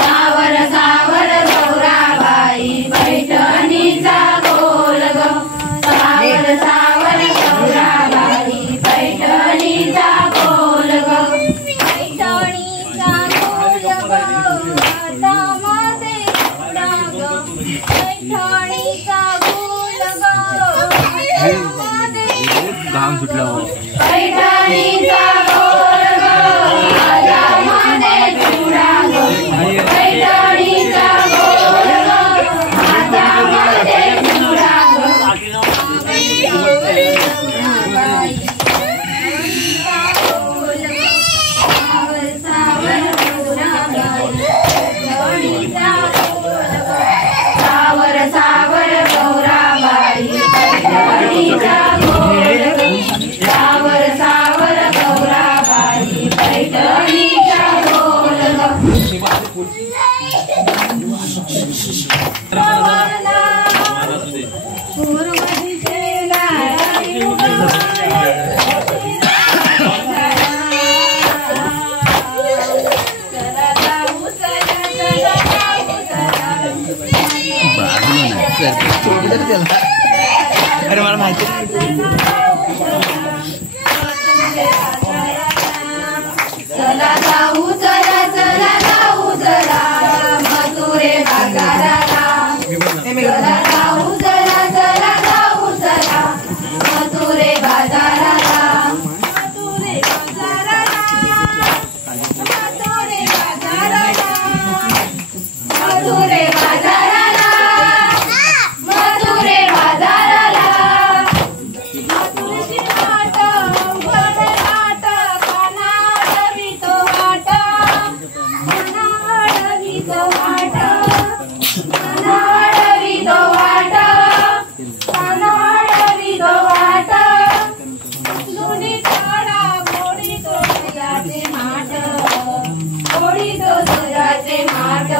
सावर सावर गौराबाई पैठणीचा गोल ग सावर सावर गौराबाई पैठणीचा गोल ग पैठणीचा गोल ग हातामध्ये चुडा ग पैठणीचा गोल ग हातामध्ये घाम सुटला पैठणीचा गोल ग हातामध्ये चुडा ग पैठणीचा गोल ग हातामध्ये चुडा ग सावर सावर गौराबाई पैठणीचा गोल ग सावर सावर गौराबाई पैठणीचा गोल ग अरे मला माहिती चला जाऊ चला चला जाऊ चला मथुरे बाजाराला चला जाऊ चला चला जाऊ चला मथुरे बाजाराला मथुरे बाजाराला मथुरे बाजाराला मथुरे बाजाराला मथुरे बाजाराला मथुरेची वाट घडलाट कानाडवीतो वाट कानाडवीतो वाट कानाडवीतो वाट कानाडवीतो वाट दोन्ही काळा मोडीतो दयाचे माट मोडीतो दयाचे माट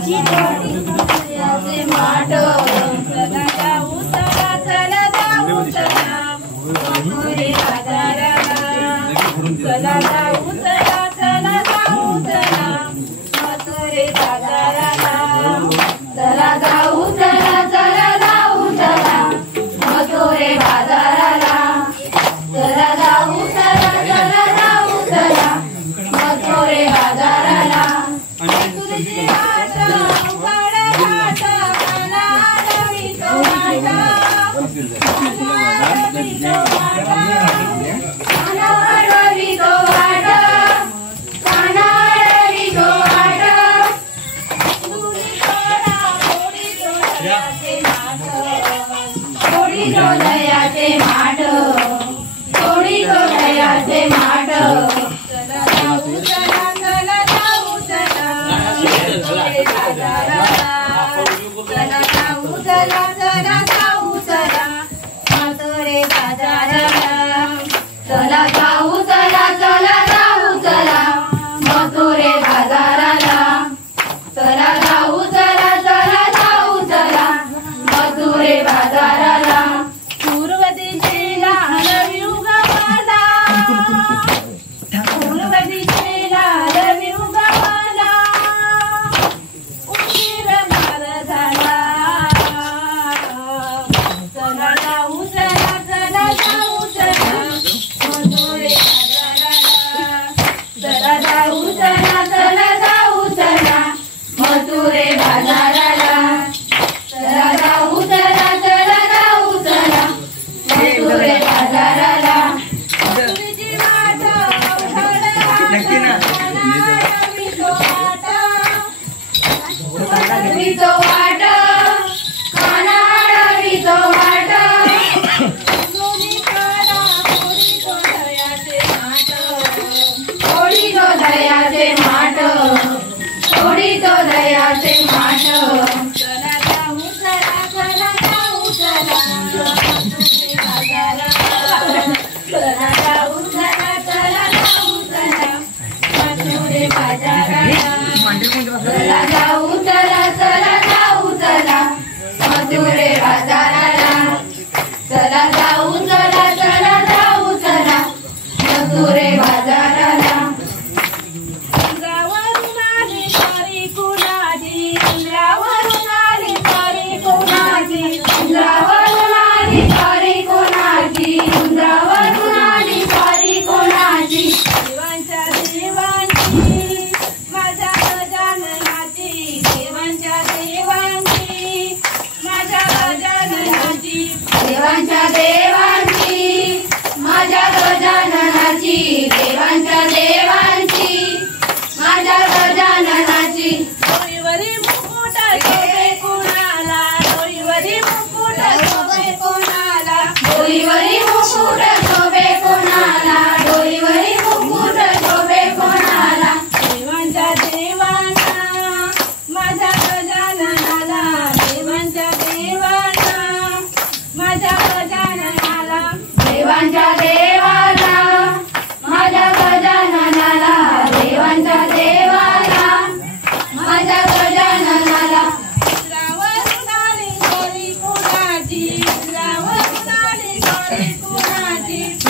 मोडीतो दयाचे माट चला जाऊ चला चला जाऊ चला मथुरे बाजाराला चला जाऊ चला चला जाऊ चला मथुरे बाजाराला चला जाऊ चला चला जाऊ चला मथुरे बाजाराला चला जाऊ चला चला जाऊ चला मथुरे बाजाराला मथुरेची वाट घडलाट कानाडवीतो वाट कानाडवीतो वाट कानाडवीतो वाट मोडीतो दयाचे माट मोडीतो दयाचे माट चला जाऊ चला चला जाऊ चला मथुरे बाजाराला चला जाऊ चला चला जाऊ चला मथुरे बाजाराला चला जाऊ चला चला जाऊ चला मथुरे बाजाराला चला जाऊ चला चला जाऊ चला मथुरे बाजाराला पूर्व दिशेला रणयुगवाला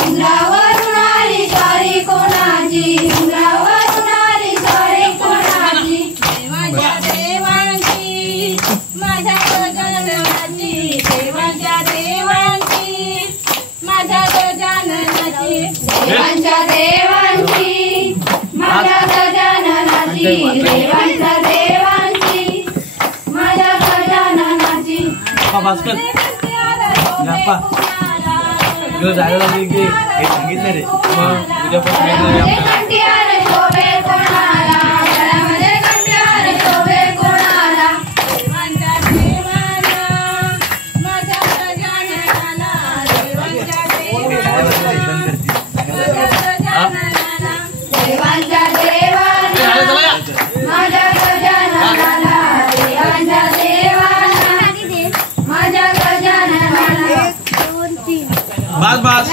इंद्रावरून आली स्वारी कोणाची इंद्रावरून आली स्वारी कोणाची देवाच्या देवांची माझ्या गजाननाची देवाच्या देवांची माझ्या गजाननाची देवांच्या देवांची माझ्या गजाननाची देवांच्या देवांची माझ्या गजाननाची सांगितलं रे देवांच्या देवांना माझ्या गजाननाला देवांच्या देवांना माझ्या गजाननाला बस